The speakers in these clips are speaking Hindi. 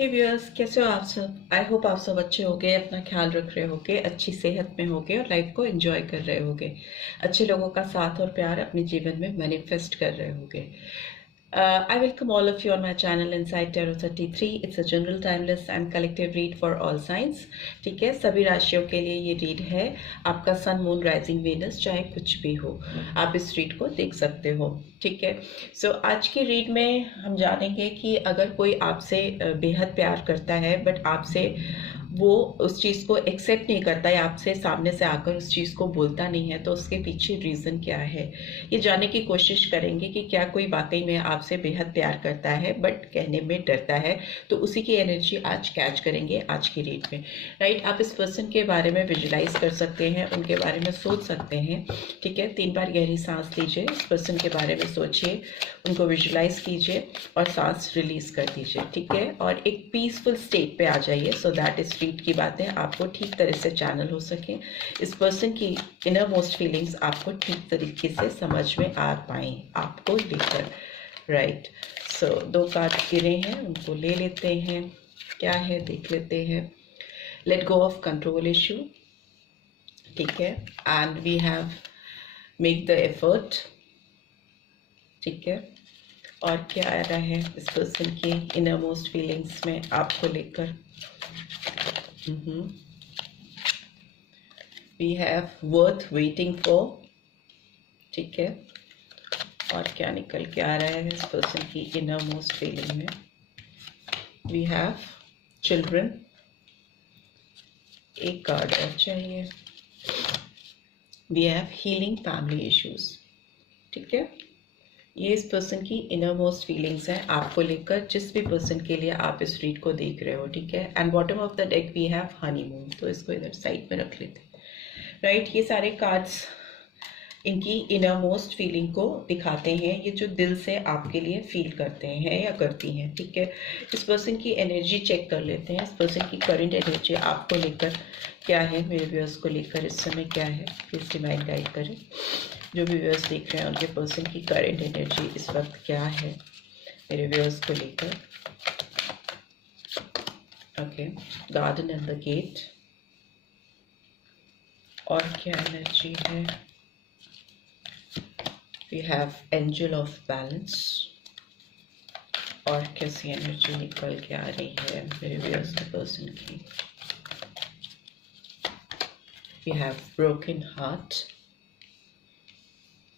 हे व्यूअर्स, कैसे हो आप सब। आई होप आप सब अच्छे होगे, अपना ख्याल रख रहे होगे, अच्छी सेहत में होगे और लाइफ को एंजॉय कर रहे होगे। अच्छे लोगों का साथ और प्यार अपने जीवन में मैनिफेस्ट कर रहे होगे। I welcome all of you on my channel Inside Tarot 33. It's a general, timeless and collective read for all signs. ठीक है, सभी राशियों के लिए ये रीड है। आपका सन, मून, राइजिंग, वेनस चाहे कुछ भी हो, आप इस रीड को देख सकते हो। ठीक है, सो आज की रीड में हम जानेंगे कि अगर कोई आपसे बेहद प्यार करता है बट आपसे वो उस चीज़ को एक्सेप्ट नहीं करता है, आपसे सामने से आकर उस चीज़ को बोलता नहीं है, तो उसके पीछे रीज़न क्या है, ये जानने की कोशिश करेंगे कि क्या कोई वाकई में आपसे बेहद प्यार करता है बट कहने में डरता है। तो उसी की एनर्जी आज कैच करेंगे आज की रीड में। राइट, आप इस पर्सन के बारे में विजुलाइज कर सकते हैं, उनके बारे में सोच सकते हैं। ठीक है, 3 बार गहरी सांस लीजिए, इस पर्सन के बारे में सोचिए, उनको विजुलाइज कीजिए और सांस रिलीज कर दीजिए। ठीक है, और एक पीसफुल स्टेट पे आ जाइए सो दैट इस रीड की बातें आपको ठीक तरह से चैनल हो सके, इस पर्सन की इनर मोस्ट फीलिंग्स आपको ठीक तरीके से समझ में आ पाए आपको लेकर। राइट, सो 2 कार्ड गिरे हैं, उनको ले लेते हैं, क्या है देख लेते हैं। Let go of control issue. ठीक है, and we have make the effort. ठीक है, और क्या आ रहा है इस पर्सन की इनर मोस्ट फीलिंग्स में आपको लेकर। We have worth waiting for. ठीक है, और क्या निकल के आ रहा है इस पर्सन की इनर मोस्ट फीलिंग में। वी हैव चिल्ड्रन, एक कार्ड और चाहिए। We have healing family issues. ठीक है, ये इस पर्सन की इनर मोस्ट फीलिंग्स हैं आपको लेकर, जिस भी पर्सन के लिए आप इस रीड को देख रहे हो। ठीक है, and bottom of the deck we have honeymoon, तो इसको इधर साइड में रख लेते हैं। राइट, ये सारे कार्ड्स इनकी इनर मोस्ट फीलिंग को दिखाते हैं, ये जो दिल से आपके लिए फील करते हैं या करती हैं। ठीक है, इस पर्सन की एनर्जी चेक कर लेते हैं, इस पर्सन की करंट एनर्जी आपको लेकर क्या है, मेरे व्यूअर्स को लेकर इस समय क्या है, प्लीज डिवाइन गाइड करें। जो भी व्यूअर्स देख रहे हैं उनके पर्सन की करंट एनर्जी इस वक्त क्या है मेरे व्यूअर्स को लेकर। Okay, garden and the gate, और क्या एनर्जी है। We have angel of balance, और कैसी एनर्जी निकल के आ रही है मेरे व्यूअर्स के पर्सन की। We have broken heart.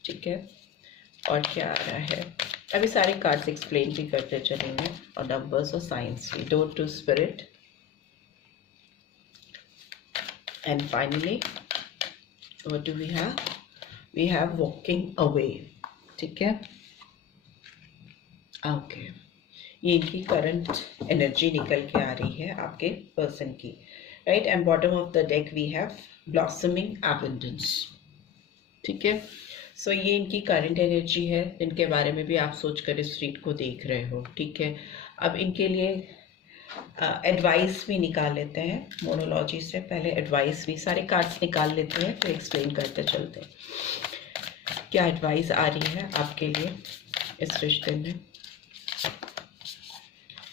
ठीक है, और क्या आ रहा है। अभी सारे कार्ड्स एक्सप्लेन भी करते चलेंगे, और नंबर्स और साइंस भी। Door to spirit, and finally what do we have, we have walking away. ठीक है, ओके, ये इनकी करंट एनर्जी निकल के आ रही है आपके पर्सन की। Right, and bottom of the deck we have blossoming abundance. ठीक है, सो ये इनकी करंट एनर्जी है, इनके बारे में भी आप सोचकर इस रीड को देख रहे हो। ठीक है, अब इनके लिए एडवाइस भी निकाल लेते हैं, मोनोलॉजी से पहले एडवाइस भी, सारे कार्ड्स निकाल लेते हैं फिर एक्सप्लेन करते चलते हैं क्या एडवाइस आ रही है आपके लिए इस रिश्ते में।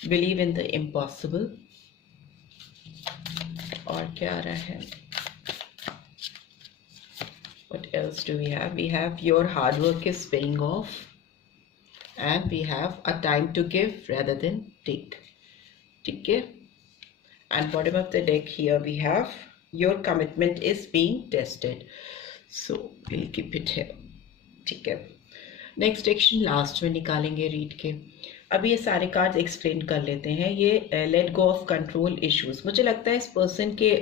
बिलीव इन द इम्पॉसिबल, और क्या आ रहा है। What else do we have? We have your hard work is paying off, and we have a time to give rather than take. ठीक है, and bottom of the deck here we have your commitment is being tested, so we'll keep it here. ठीक है, नेक्स्ट एक्शन लास्ट में निकालेंगे रीड के। अभी ये सारे कार्ड्स एक्सप्लेन कर लेते हैं। ये late go of control issues, मुझे लगता है इस पर्सन के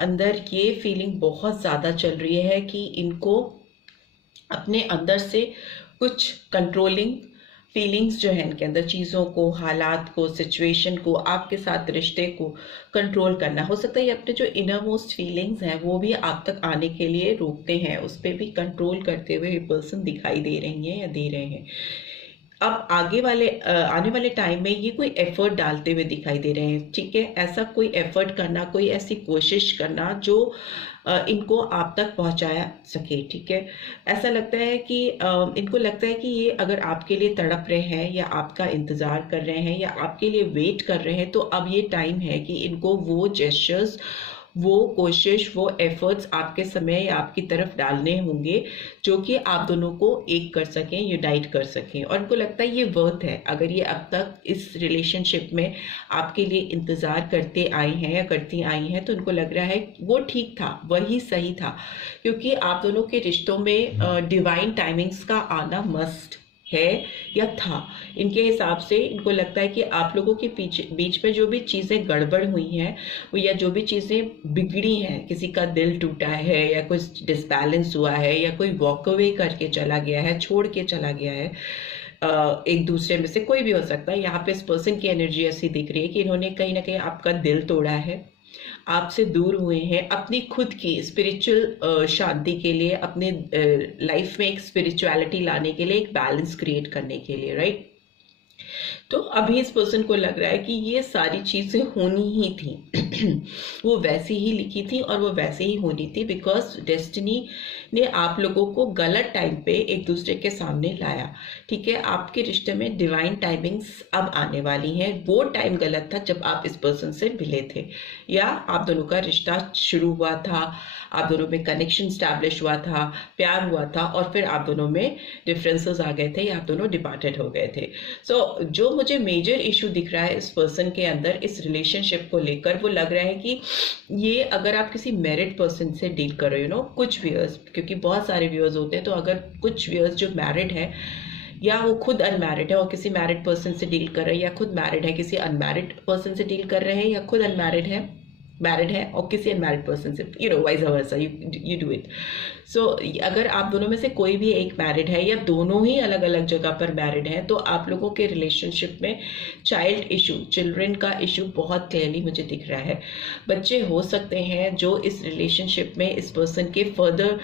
अंदर ये फीलिंग बहुत ज़्यादा चल रही है कि इनको अपने अंदर से कुछ कंट्रोलिंग फीलिंग्स जो है इनके अंदर, चीज़ों को, हालात को, सिचुएशन को, आपके साथ रिश्ते को कंट्रोल करना। हो सकता है ये अपने जो इनर मोस्ट फीलिंग्स हैं वो भी आप तक आने के लिए रोकते हैं, उस पर भी कंट्रोल करते हुए ये पर्सन दिखाई दे रही हैं या दे रहे हैं। अब आने वाले टाइम में ये कोई एफर्ट डालते हुए दिखाई दे रहे हैं, ठीक है। ऐसा कोई एफर्ट करना, कोई ऐसी कोशिश करना जो इनको आप तक पहुंचाया सके, ठीक है। ऐसा लगता है कि इनको लगता है कि ये अगर आपके लिए तड़प रहे हैं या आपका इंतज़ार कर रहे हैं या आपके लिए वेट कर रहे हैं, तो अब ये टाइम है कि इनको वो जेस्चर्स, वो कोशिश, वो एफर्ट्स आपके समय या आपकी तरफ डालने होंगे जो कि आप दोनों को एक कर सकें, यूनाइट कर सकें। और उनको लगता है ये वर्थ है। अगर ये अब तक इस रिलेशनशिप में आपके लिए इंतज़ार करते आए हैं या करती आई हैं, तो उनको लग रहा है वो ठीक था, वही सही था, क्योंकि आप दोनों के रिश्तों में डिवाइन टाइमिंग्स का आना मस्ट है या था। इनके हिसाब से इनको लगता है कि आप लोगों के बीच में जो भी चीज़ें गड़बड़ हुई हैं, वो या जो भी चीज़ें बिगड़ी हैं, किसी का दिल टूटा है या कुछ डिसबैलेंस हुआ है या कोई वॉक अवे करके चला गया है, छोड़ के चला गया है, एक दूसरे में से कोई भी हो सकता है। यहाँ पे इस पर्सन की एनर्जी ऐसी दिख रही है कि इन्होंने कहीं ना कहीं आपका दिल तोड़ा है, आपसे दूर हुए हैं अपनी खुद की स्पिरिचुअल शांति के लिए, अपने लाइफ में एक स्पिरिचुअलिटी लाने के लिए, एक बैलेंस क्रिएट करने के लिए, राइट। तो अभी इस पर्सन को लग रहा है कि ये सारी चीज़ें होनी ही थी वो वैसी ही लिखी थी और वो वैसे ही होनी थी, बिकॉज डेस्टिनी ने आप लोगों को गलत टाइम पे एक दूसरे के सामने लाया, ठीक है। आपके रिश्ते में डिवाइन टाइमिंग्स अब आने वाली हैं। वो टाइम गलत था जब आप इस पर्सन से मिले थे या आप दोनों का रिश्ता शुरू हुआ था, आप दोनों में कनेक्शन स्टैब्लिश हुआ था, प्यार हुआ था, और फिर आप दोनों में डिफरेंसेस आ गए थे या आप दोनों डिपार्टेड हो गए थे। सो जो मुझे मेजर इशू दिख रहा है इस पर्सन के अंदर इस रिलेशनशिप को लेकर, वो लग रहा है कि ये अगर आप किसी मैरिड पर्सन से डील कर रहे हो, कुछ व्यूअर्स, क्योंकि बहुत सारे व्यूअर्स होते हैं, तो अगर कुछ व्यूअर्स जो मैरिड है या वो खुद अनमैरिड है और किसी मैरिड पर्सन से डील कर रहे हैं, या खुद मैरिड है किसी अनमैरिड पर्सन से डील कर रहे हैं, या खुद अनमैरिड है, मैरिड है और किसी अनमैरिड पर्सन से, vice versa, you do it. So अगर आप दोनों में से कोई भी एक मैरिड है या दोनों ही अलग अलग जगह पर मैरिड हैं, तो आप लोगों के रिलेशनशिप में चाइल्ड इशू, चिल्ड्रन का इशू बहुत क्लियरली मुझे दिख रहा है। बच्चे हो सकते हैं जो इस रिलेशनशिप में इस पर्सन के फर्दर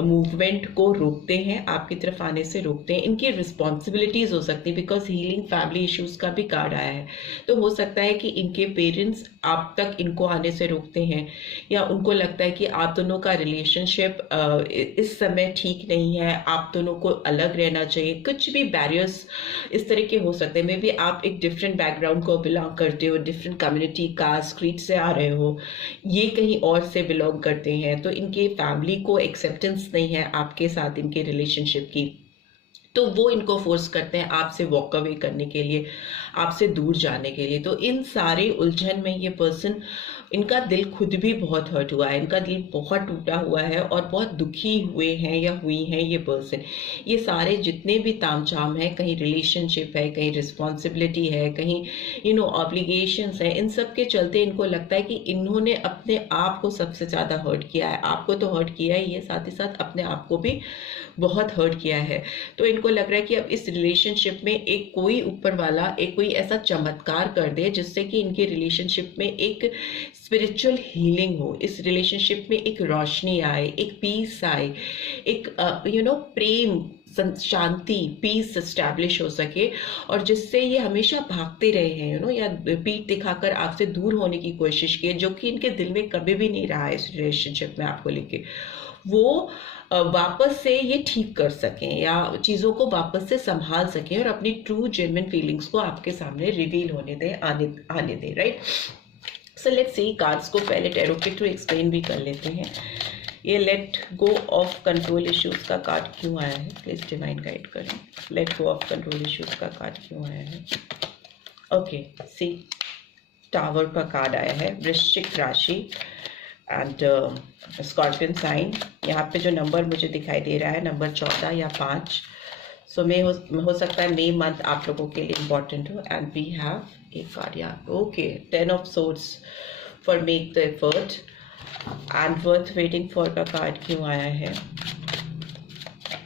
मूवमेंट को रोकते हैं, आपकी तरफ आने से रोकते हैं। इनकी रिस्पॉन्सिबिलिटीज हो सकती है, बिकॉज हीलिंग फैमिली इश्यूज का भी कार्ड आया है। तो हो सकता है कि इनके पेरेंट्स आप तक इनको आने से रोकते हैं, या उनको लगता है कि आप दोनों का रिलेशनशिप इस समय ठीक नहीं है, आप दोनों को अलग रहना चाहिए। कुछ भी बैरियर्स इस तरह के हो सकते हैं। मे बी आप एक डिफरेंट बैकग्राउंड को बिलोंग करते हो, डिफरेंट कम्युनिटी, कास्ट, क्रीड से आ रहे हो, ये कहीं और से बिलोंग करते हैं, तो इनके फैमिली को एक्सेप्टेंस नहीं है आपके साथ इनके रिलेशनशिप की, तो वो इनको फोर्स करते हैं आपसे वॉक अवे करने के लिए, आपसे दूर जाने के लिए। तो इन सारे उलझन में ये पर्सन, इनका दिल खुद भी बहुत हर्ट हुआ है, इनका दिल बहुत टूटा हुआ है और बहुत दुखी हुए हैं या हुई हैं ये पर्सन। ये सारे जितने भी तामझाम है, कहीं रिलेशनशिप है, कहीं रिस्पॉन्सिबिलिटी है, कहीं ऑब्लिगेशंस है, इन सब के चलते इनको लगता है कि इन्होंने अपने आप को सबसे ज़्यादा हर्ट किया है। आपको तो हर्ट किया ही है, साथ ही साथ अपने आप को भी बहुत हर्ट किया है। तो इनको लग रहा है कि अब इस रिलेशनशिप में एक कोई ऊपर वाला एक कोई ऐसा चमत्कार कर दे जिससे कि इनके रिलेशनशिप में एक स्पिरिचुअल हीलिंग हो, इस रिलेशनशिप में एक रोशनी आए, एक पीस आए, एक प्रेम, शांति, पीस एस्टैब्लिश हो सके, और जिससे ये हमेशा भागते रहे हैं या पीठ दिखाकर आपसे दूर होने की कोशिश की, जो कि इनके दिल में कभी भी नहीं रहा है इस रिलेशनशिप में आपको लेके, वो वापस से ये ठीक कर सकें या चीज़ों को वापस से संभाल सकें और अपनी ट्रू जेन्युइन फीलिंग्स को आपके सामने रिवील होने दें, आने दें, right. So let's C, cards को पहले टैरो के थ्रू एक्सप्लेन भी कर लेते हैं। ये late go of control issues का कार्ड क्यों आया है, प्लीज डिवाइन गाइड करें। Late go of control issues का कार्ड क्यों आया है? ओके, सी, टावर का कार्ड आया है, वृश्चिक राशि एंड स्कॉर्पियन साइन। यहाँ पे जो नंबर मुझे दिखाई दे रहा है, नंबर 14 या 5। सो हो सकता है मे मंथ आप लोगों के लिए इम्पोर्टेंट हो। एंड वी हैव एक कार्ड यहाँ, okay, 10 of swords for make the effort and worth waiting for का कार्ड क्यों आया है?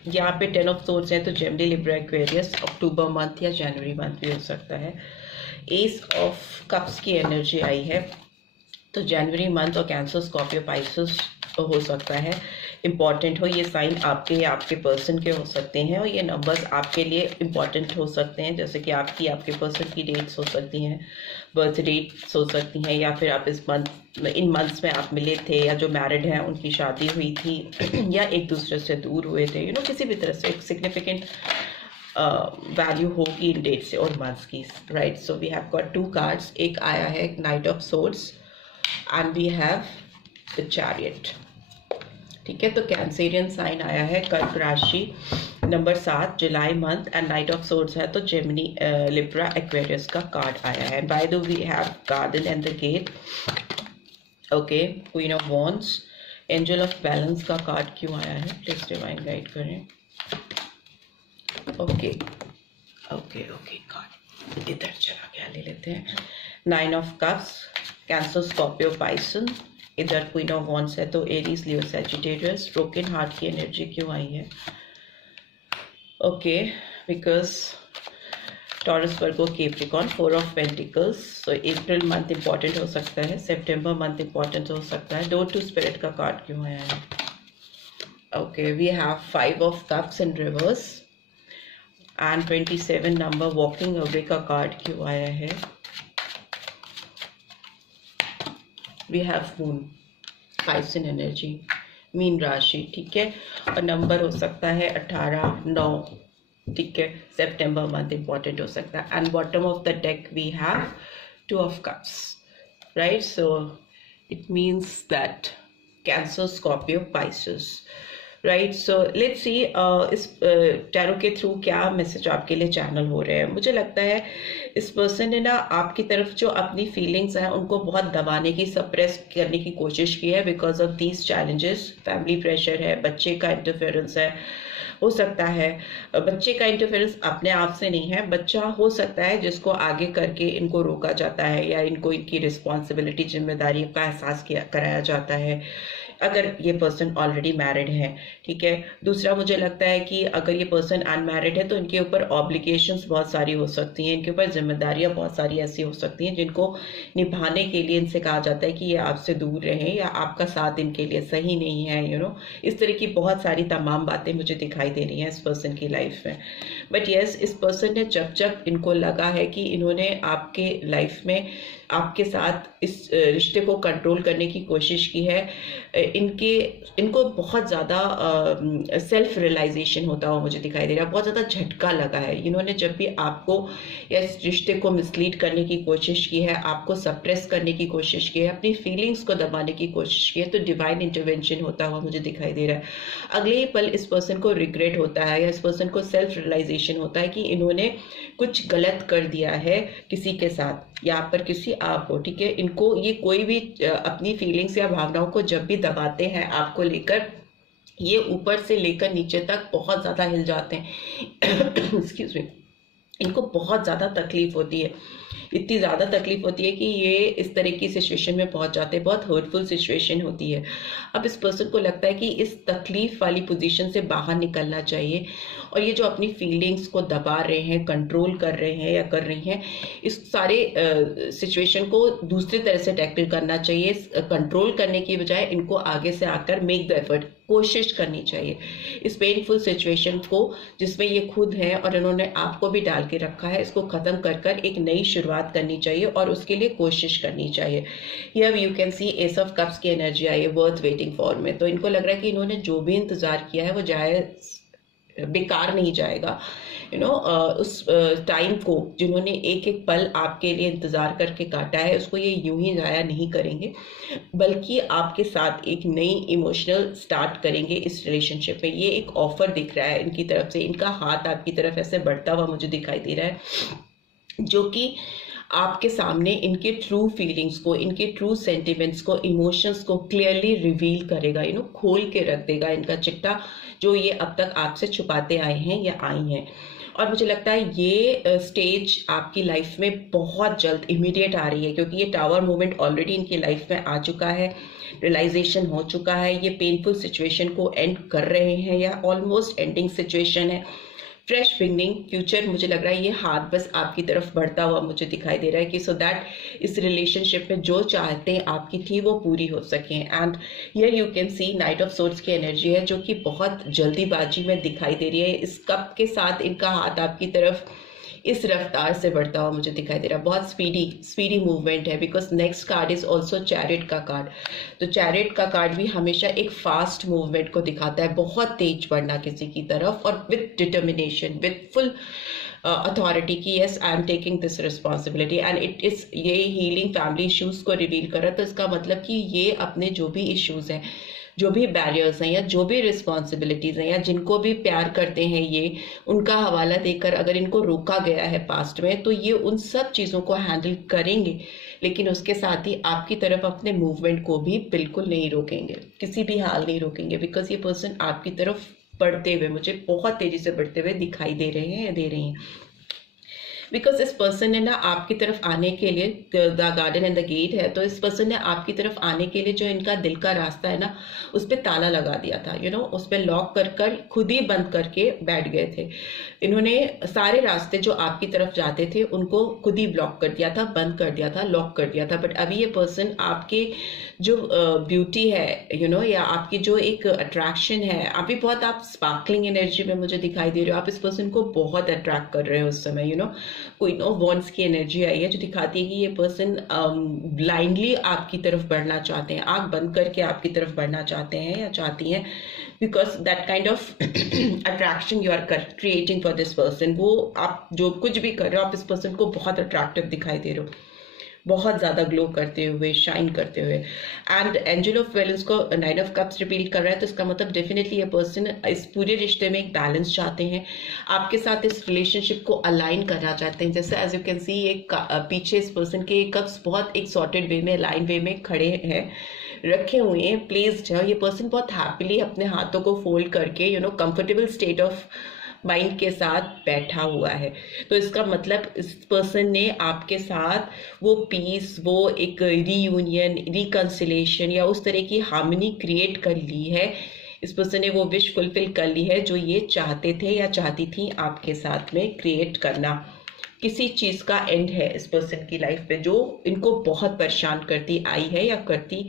यहाँ पे 10 ऑफ सोर्ड्स है, तो जेमिनी, लिब्रा, एक्वेरियस, अक्टूबर मंथ या जनवरी मंथ भी हो सकता है। एस ऑफ कप्स की एनर्जी आई है, तो जनवरी मंथ और कैंसर, स्कॉर्पियो, पाइसेस हो सकता है। इम्पॉर्टेंट हो। ये साइन आपके या आपके पर्सन के हो सकते हैं और ये नंबर्स आपके लिए इम्पॉर्टेंट हो सकते हैं, जैसे कि आपके पर्सन की डेट्स हो सकती हैं, बर्थ डेट्स हो सकती हैं, या फिर आप इन मंथ्स में आप मिले थे, या जो मैरिड हैं उनकी शादी हुई थी या एक दूसरे से दूर हुए थे, किसी भी तरह से एक सिग्निफिकेंट वैल्यू होगी इन डेट से और मंथ्स की, right. So we have got 2 cards. एक आया है knight of swords and we have the chariot. ठीक है, तो कैंसेरियन साइन आया है, कर्क राशि, नंबर 7, जुलाई month, and knight of swords है तो जेमिनी, लिब्रा, एक्वेरियस का कार्ड आया है। By the way we have garden and the gate. Okay, queen of wands, angel of balance का कार्ड क्यों आया है, प्लीज डिवाइन गाइड करें। ओके ओके ओके, कार्ड इधर चला गया, ले लेते हैं। 9 of cups, Cancer, Scorpio, Pisces. इधर क्वीन ऑफ वॉन्ड्स है तो Aries, Leo, Sagittarius. Broken heart की एनर्जी क्यों आई है? Okay, because Taurus, Virgo, Capricorn. 4 of pentacles, so अप्रैल मंथ इंपॉर्टेंट हो सकता है, सितंबर मंथ इंपॉर्टेंट हो सकता है। डोर टू स्पिरिट का कार्ड क्यों आया है? Okay, we have 5 of cups in reverse and 27 number, walking away का कार्ड क्यों आया है? We have moon, Pisces energy, मीन राशि। ठीक है, और नंबर हो सकता है 18, 9। ठीक है, सितंबर मंथ इंपॉर्टेंट हो सकता है। And bottom of the deck we have 2 of cups, right. So it means that Cancer, Scorpio, Pisces, right. So let's see इस टैरो के थ्रू क्या मैसेज आपके लिए चैनल हो रहे हैं। मुझे लगता है इस पर्सन ने ना आपकी तरफ जो अपनी फीलिंग्स हैं उनको बहुत दबाने की, सप्रेस करने की कोशिश की है because of these challenges. Family pressure है, बच्चे का इंटरफेरेंस है, हो सकता है बच्चे का इंटरफेरेंस अपने आप से नहीं है, बच्चा हो सकता है जिसको आगे करके इनको रोका जाता है या इनको इनकी रिस्पॉन्सिबिलिटी, जिम्मेदारी का एहसास कराया जाता है, अगर ये पर्सन ऑलरेडी मैरिड है। ठीक है, दूसरा मुझे लगता है कि अगर ये पर्सन अनमैरिड है तो इनके ऊपर ऑब्लिगेशंस बहुत सारी हो सकती हैं, इनके ऊपर जिम्मेदारियां बहुत सारी ऐसी हो सकती हैं जिनको निभाने के लिए इनसे कहा जाता है कि ये आपसे दूर रहें या आपका साथ इनके लिए सही नहीं है। इस तरह की बहुत सारी तमाम बातें मुझे दिखाई दे रही हैं इस पर्सन की लाइफ में। बट यस, इस पर्सन ने जब इनको लगा है कि इन्होंने आपके लाइफ में आपके साथ इस रिश्ते को कंट्रोल करने की कोशिश की है, इनको बहुत ज़्यादा सेल्फ रियलाइजेशन होता हुआ मुझे दिखाई दे रहा है, बहुत ज़्यादा झटका लगा है। इन्होंने जब भी आपको या इस रिश्ते को मिसलीड करने की कोशिश की है, आपको सप्रेस करने की कोशिश की है, अपनी फीलिंग्स को दबाने की कोशिश की है, तो डिवाइन इंटरवेंशन होता हुआ मुझे दिखाई दे रहा है। अगले ही पल इस पर्सन को रिग्रेट होता है या इस पर्सन को सेल्फ रियलाइजेशन होता है कि इन्होंने कुछ गलत कर दिया है किसी के साथ, यहाँ पर किसी आप हो। ठीक है, इनको ये कोई भी अपनी फीलिंग्स या भावनाओं को जब भी दबाते हैं आपको लेकर, ये ऊपर से लेकर नीचे तक बहुत ज़्यादा हिल जाते हैं। एक्सक्यूज मी, इनको बहुत ज़्यादा तकलीफ होती है, इतनी ज़्यादा तकलीफ होती है कि ये इस तरह की सिचुएशन में पहुंच जाते हैं, बहुत हर्टफुल सिचुएशन होती है। अब इस पर्सन को लगता है कि इस तकलीफ वाली पोजीशन से बाहर निकलना चाहिए और ये जो अपनी फीलिंग्स को दबा रहे हैं, कंट्रोल कर रहे हैं या कर रही हैं, इस सारे सिचुएशन को दूसरी तरह से टैकल करना चाहिए। कंट्रोल करने की बजाय इनको आगे से आकर मेक द एफर्ट, कोशिश करनी चाहिए इस पेनफुल सिचुएशन को जिसमें ये खुद हैं और इन्होंने आपको भी डाल के रखा है, इसको ख़त्म कर एक नई शुरुआत करनी चाहिए और उसके लिए कोशिश करनी चाहिए। Here you can see ace of cups की एनर्जी आई है, वर्थ वेटिंग फॉर में। तो इनको लग रहा है कि इन्होंने जो भी इंतज़ार किया है वो बेकार नहीं जाएगा। उस टाइम को जिन्होंने एक एक पल आपके लिए इंतज़ार करके काटा है उसको ये यूं ही ज़ाया नहीं करेंगे, बल्कि आपके साथ एक नई इमोशनल स्टार्ट करेंगे इस रिलेशनशिप में। ये एक ऑफर दिख रहा है इनकी तरफ से, इनका हाथ आपकी तरफ ऐसे बढ़ता हुआ मुझे दिखाई दे रहा है, जो कि आपके सामने इनके ट्रू फीलिंग्स को, इनके ट्रू सेंटिमेंट्स को, इमोशंस को क्लियरली रिवील करेगा, खोल के रख देगा इनका चिट्टा जो ये अब तक आपसे छुपाते आए हैं या आई हैं। और मुझे लगता है ये स्टेज आपकी लाइफ में बहुत जल्द इमीडिएट आ रही है, क्योंकि ये टावर मूवमेंट ऑलरेडी इनकी लाइफ में आ चुका है, रियलाइजेशन हो चुका है, ये पेनफुल सिचुएशन को एंड कर रहे हैं या ऑलमोस्ट एंडिंग सिचुएशन है। फ्रेश बिगनिंग, फ्यूचर, मुझे लग रहा है ये हाथ बस आपकी तरफ बढ़ता हुआ मुझे दिखाई दे रहा है कि सो दैट इस रिलेशनशिप में जो चाहते हैं आपकी थी वो पूरी हो सके। And here you can C night of swords की एनर्जी है जो कि बहुत जल्दीबाजी में दिखाई दे रही है। इस कप के साथ इनका हाथ आपकी तरफ इस रफ्तार से बढ़ता हुआ मुझे दिखाई दे रहा है, बहुत स्पीडी मूवमेंट है। Because next card is also chariot का कार्ड। तो चैरिट का कार्ड भी हमेशा एक फास्ट मूवमेंट को दिखाता है, बहुत तेज बढ़ना किसी की तरफ, और with determination, with full authority की yes I am taking this responsibility. And it is, ये हीलिंग फैमिली इश्यूज को रिवील कर रहा है। तो इसका मतलब कि ये अपने जो भी इश्यूज हैं, जो भी बैरियर्स हैं, या जो भी रिस्पॉन्सिबिलिटीज हैं, या जिनको भी प्यार करते हैं, ये उनका हवाला देकर अगर इनको रोका गया है पास्ट में, तो ये उन सब चीज़ों को हैंडल करेंगे। लेकिन उसके साथ ही आपकी तरफ अपने मूवमेंट को भी बिल्कुल नहीं रोकेंगे, किसी भी हाल नहीं रोकेंगे। बिकॉज ये पर्सन आपकी तरफ बढ़ते हुए, मुझे बहुत तेजी से बढ़ते हुए दिखाई दे रहे हैं या दे रही हैं। बिकॉज इस पर्सन ने ना आपकी तरफ आने के लिए, the garden and the gate है, तो इस पर्सन ने आपकी तरफ आने के लिए जो इनका दिल का रास्ता है ना, उस पर ताला लगा दिया था, उस पर लॉक कर खुद ही बंद करके बैठ गए थे। इन्होंने सारे रास्ते जो आपकी तरफ जाते थे उनको खुद ही ब्लॉक कर दिया था, बंद कर दिया था, लॉक कर दिया था। बट अभी ये पर्सन आपके जो ब्यूटी है, या आपकी जो एक अट्रैक्शन है, अभी बहुत आप स्पार्कलिंग एनर्जी में मुझे दिखाई दे रहे हो। आप इस पर्सन को बहुत अट्रैक्ट कर रहे हो उस समय। क्वीन ऑफ वॉन्ड्स की एनर्जी आई है जो दिखाती है कि ये पर्सन ब्लाइंडली आपकी तरफ बढ़ना चाहते हैं, आंख बंद करके आपकी तरफ बढ़ना चाहते हैं या चाहती हैं। Because that kind of attraction you are creating for this person, वो आप जो कुछ भी कर रहे हो, आप इस पर्सन को बहुत अट्रैक्टिव दिखाई दे रहे हो, बहुत ज़्यादा ग्लो करते हुए, शाइन करते हुए। एंड एंजल ऑफ वेलेंस को 9 ऑफ कप्स रिपील कर रहा है। तो इसका मतलब डेफिनेटली ये पर्सन इस पूरे रिश्ते में एक बैलेंस चाहते हैं, आपके साथ इस रिलेशनशिप को अलाइन करना चाहते हैं। जैसे एज यू कैन सी, एक पीछे इस पर्सन के कप्स बहुत एक सॉर्टेड वे में, अलाइन वे में खड़े हैं, रखे हुए हैं, प्लेस्ड है। ये पर्सन बहुत हैप्पीली अपने हाथों को फोल्ड करके कंफर्टेबल स्टेट ऑफ माइंड के साथ बैठा हुआ है। तो इसका मतलब इस पर्सन ने आपके साथ वो पीस, वो एक रीयूनियन, रिकंसिलेशन या उस तरह की हार्मनी क्रिएट कर ली है। इस पर्सन ने वो विश फुलफिल कर ली है जो ये चाहते थे या चाहती थी आपके साथ में क्रिएट करना। किसी चीज़ का एंड है इस पर्सन की लाइफ पे जो इनको बहुत परेशान करती आई है या करती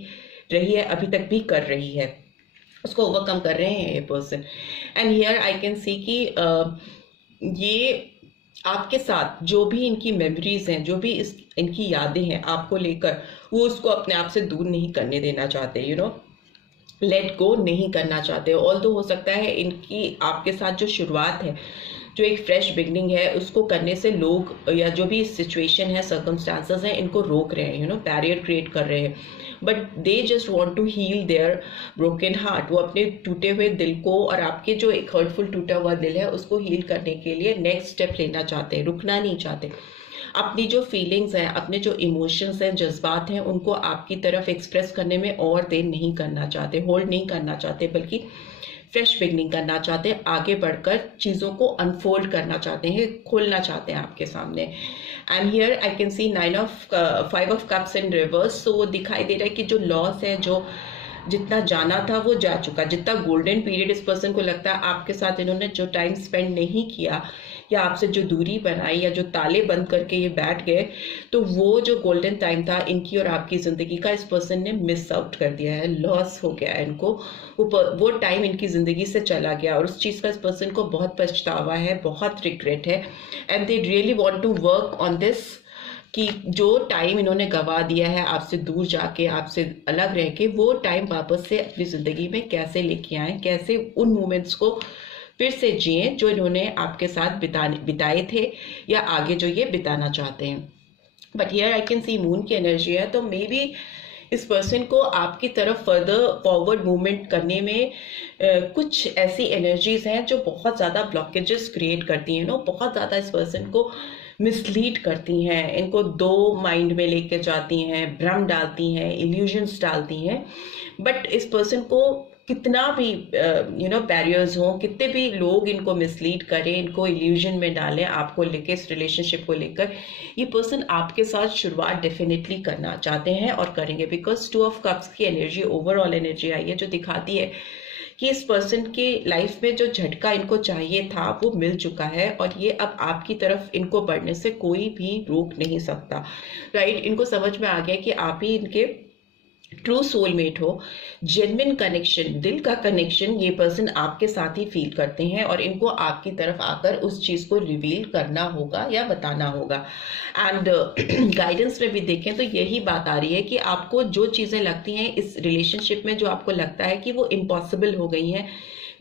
रही है, अभी तक भी कर रही है, उसको ओवरकम कर रहे हैं ये person. And here I can सी कि ये आपके साथ जो भी इनकी मेमोरीज हैं, जो भी इनकी यादें हैं आपको लेकर, वो उसको अपने आप से दूर नहीं करने देना चाहते, लेट गो नहीं करना चाहते। ऑल्दो हो सकता है इनकी आपके साथ जो शुरुआत है, जो एक फ्रेश बिगनिंग है, उसको करने से लोग या जो भी सिचुएशन है, सर्कमस्टांसेस हैं, इनको रोक रहे हैं, बैरियर क्रिएट कर रहे हैं। But they just want to heal their broken heart. वो अपने टूटे हुए दिल को और आपके जो एक हर्टफुल टूटा हुआ दिल है उसको हील करने के लिए नेक्स्ट स्टेप लेना चाहते हैं, रुकना नहीं चाहते। अपनी जो फीलिंग्स हैं, अपने जो इमोशंस हैं, जज्बात हैं, उनको आपकी तरफ एक्सप्रेस करने में और देर नहीं करना चाहते, होल्ड नहीं करना चाहते, बल्कि फ्रेश बिगनिंग करना चाहते हैं, आगे बढ़कर चीज़ों को अनफोल्ड करना चाहते हैं, खोलना चाहते हैं आपके सामने। And here I can see 5 of cups in reverse. So वो दिखाई दे रहा है कि जो लॉस है, जो जितना जाना था वो जा चुका, जितना गोल्डन पीरियड इस पर्सन को लगता है आपके साथ इन्होंने जो टाइम स्पेंड नहीं किया या आपसे जो दूरी बनाई या जो ताले बंद करके ये बैठ गए, तो वो जो गोल्डन टाइम था इनकी और आपकी ज़िंदगी का, इस पर्सन ने मिस आउट कर दिया है, लॉस हो गया है इनको। वो टाइम इनकी ज़िंदगी से चला गया और उस चीज़ का इस पर्सन को बहुत पछतावा है, बहुत रिग्रेट है। And they really want to work on this कि जो टाइम इन्होंने गंवा दिया है आपसे दूर जाके, आपसे अलग रह के, वो टाइम वापस से अपनी ज़िंदगी में कैसे लेके आए, कैसे उन मोमेंट्स को फिर से जिए जो इन्होंने आपके साथ बिताए थे या आगे जो ये बिताना चाहते हैं। But here I can C moon की एनर्जी है। तो मे बी इस पर्सन को आपकी तरफ फर्दर फॉरवर्ड मूवमेंट करने में कुछ ऐसी एनर्जीज हैं जो बहुत ज़्यादा ब्लॉकेजेस क्रिएट करती हैं, बहुत ज़्यादा इस पर्सन को मिसलीड करती हैं, इनको दो माइंड में लेके जाती हैं, भ्रम डालती हैं, इल्यूजन्स डालती हैं। बट इस पर्सन को कितना भी बैरियर्स हों, कितने भी लोग इनको मिसलीड करें, इनको इल्यूजन में डालें, आपको लेके, इस रिलेशनशिप को लेकर, ये पर्सन आपके साथ शुरुआत डेफिनेटली करना चाहते हैं और करेंगे। बिकॉज 2 ऑफ कप्स की एनर्जी, ओवरऑल एनर्जी आई है जो दिखाती है कि इस पर्सन के लाइफ में जो झटका इनको चाहिए था वो मिल चुका है, और ये अब आपकी तरफ इनको बढ़ने से कोई भी रोक नहीं सकता, राइट। इनको समझ में आ गया कि आप ही इनके ट्रू सोलमेट हो। जेन्युइन कनेक्शन, दिल का कनेक्शन ये पर्सन आपके साथ ही फील करते हैं, और इनको आपकी तरफ आकर उस चीज को रिवील करना होगा या बताना होगा। एंड गाइडेंस में भी देखें तो यही बात आ रही है कि आपको जो चीजें लगती हैं इस रिलेशनशिप में, जो आपको लगता है कि वो इम्पॉसिबल हो गई हैं,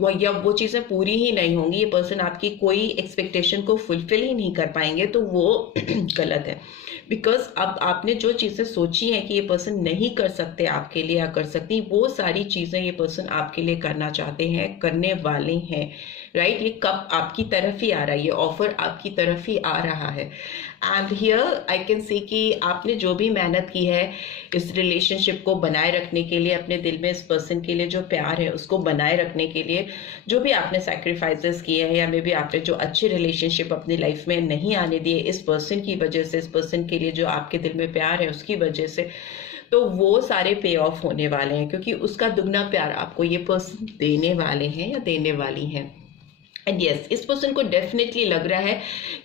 वो चीज़ें पूरी ही नहीं होंगी, ये पर्सन आपकी कोई एक्सपेक्टेशन को फुलफिल ही नहीं कर पाएंगे, तो वो गलत है। बिकॉज अब आपने जो चीज़ें सोची हैं कि ये पर्सन नहीं कर सकते आपके लिए या कर सकती, वो सारी चीज़ें ये पर्सन आपके लिए करना चाहते हैं, करने वाले हैं, राइट। ये कप आपकी तरफ ही आ रहा है, ये ऑफर आपकी तरफ ही आ रहा है। एंड हियर आई कैन सी कि आपने जो भी मेहनत की है इस रिलेशनशिप को बनाए रखने के लिए, अपने दिल में इस पर्सन के लिए जो प्यार है उसको बनाए रखने के लिए, जो भी आपने सैक्रिफाइसेस किए हैं, या मे बी आपने जो अच्छे रिलेशनशिप अपनी लाइफ में नहीं आने दिए इस पर्सन की वजह से, इस पर्सन के लिए जो आपके दिल में प्यार है उसकी वजह से, तो वो सारे पे ऑफ होने वाले हैं, क्योंकि उसका दुगना प्यार आपको ये पर्सन देने वाले हैं या देने वाली हैं। एंड यस, इस पर्सन को डेफिनेटली लग रहा है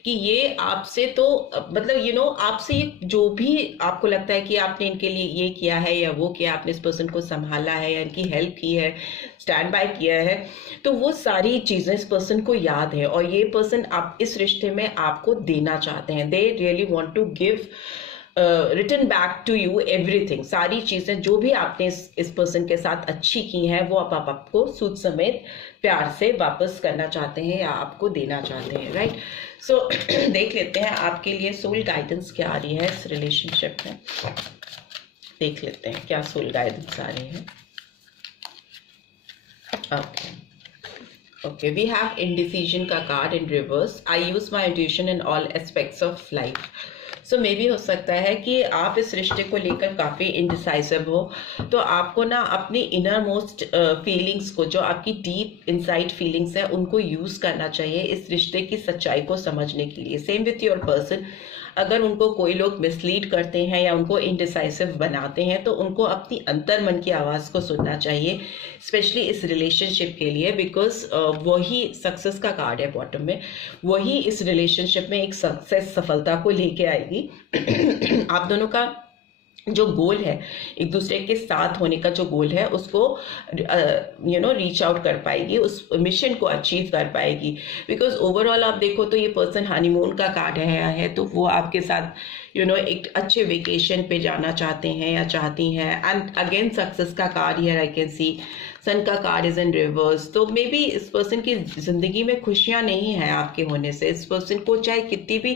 कि ये आपसे तो मतलब आपसे ये जो भी आपको लगता है कि आपने इनके लिए ये किया है या वो किया, आपने इस पर्सन को संभाला है या इनकी हेल्प की है, स्टैंड बाय किया है, तो वो सारी चीज़ें इस पर्सन को याद है, और ये पर्सन आप इस रिश्ते में आपको देना चाहते हैं। They really want to give return back to you everything. सारी चीज़ें जो भी आपने इस पर्सन के साथ अच्छी की हैं वो आप आपको सूद समेत प्यार से वापस करना चाहते हैं या आपको देना चाहते हैं, राइट। सो देख लेते हैं आपके लिए सोल गाइडेंस क्या आ रही है इस रिलेशनशिप में। देख लेते हैं क्या सोल गाइडेंस आ रही है। ओके, वी हैव इंडिसीजन का card in reverse. I use my intuition in all aspects of life. So may be हो सकता है कि आप इस रिश्ते को लेकर काफ़ी इनडिसाइसिव हो, तो आपको ना अपनी इनर मोस्ट फीलिंग्स को, जो आपकी डीप इनसाइड फीलिंग्स है, उनको यूज़ करना चाहिए इस रिश्ते की सच्चाई को समझने के लिए। सेम विथ योर पर्सन, अगर उनको कोई लोग मिसलीड करते हैं या उनको इनडिसाइसिव बनाते हैं, तो उनको अपनी अंतर मन की आवाज़ को सुनना चाहिए, स्पेशली इस रिलेशनशिप के लिए, बिकॉज वही सक्सेस का कार्ड है बॉटम में, वही इस रिलेशनशिप में एक सक्सेस, सफलता को लेके आएगी। आप दोनों का जो गोल है, एक दूसरे के साथ होने का जो गोल है, उसको रीच आउट कर पाएगी, उस मिशन को अचीव कर पाएगी। बिकॉज ओवरऑल आप देखो तो ये पर्सन हनीमून का कार्ड है, तो वो आपके साथ एक अच्छे वेकेशन पे जाना चाहते हैं या चाहती हैं। एंड अगेन सक्सेस का card here I can see, sun का कार्ड इज इन रिवर्स। तो मे बी इस पर्सन की जिंदगी में खुशियां नहीं है आपके होने से। इस पर्सन को चाहे कितनी भी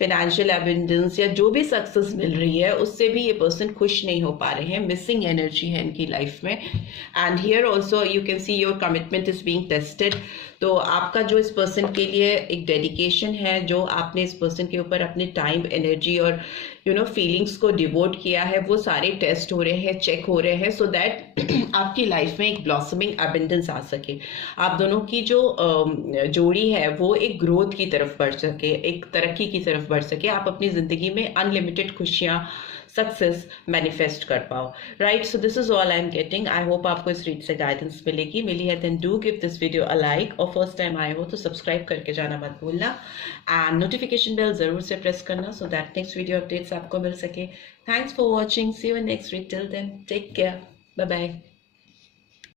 फाइनेंशियल एबंडेंस या जो भी सक्सेस मिल रही है, उससे भी ये पर्सन खुश नहीं हो पा रहे हैं। मिसिंग एनर्जी है इनकी लाइफ में। And here also you can see your commitment is being tested. तो आपका जो इस पर्सन के लिए एक डेडिकेशन है, जो आपने इस पर्सन के ऊपर अपनी टाइम, एनर्जी और फीलिंग्स को डिवोट किया है, वो सारे टेस्ट हो रहे हैं, चेक हो रहे हैं, सो दैट आपकी लाइफ में एक ब्लॉसमिंग एबंडेंस आ सके। आप दोनों की जो जोड़ी है वो एक ग्रोथ की तरफ बढ़ सके, एक तरक्की की तरफ बढ़ सके, आप अपनी जिंदगी में अनलिमिटेड खुशियां, सक्सेस मैनिफेस्ट कर पाओ, right. So this is all I am getting. I hope आपको इस रीड से गाइडेंस मिलेगी। मिली है then do give this video a like, और फर्स्ट टाइम आए हो तो सब्सक्राइब करके जाना मत भूलना, एंड नोटिफिकेशन बेल जरूर से प्रेस करना, so that next video updates आपको मिल सके। Thanks for watching, see you in next read, till then take care, bye bye.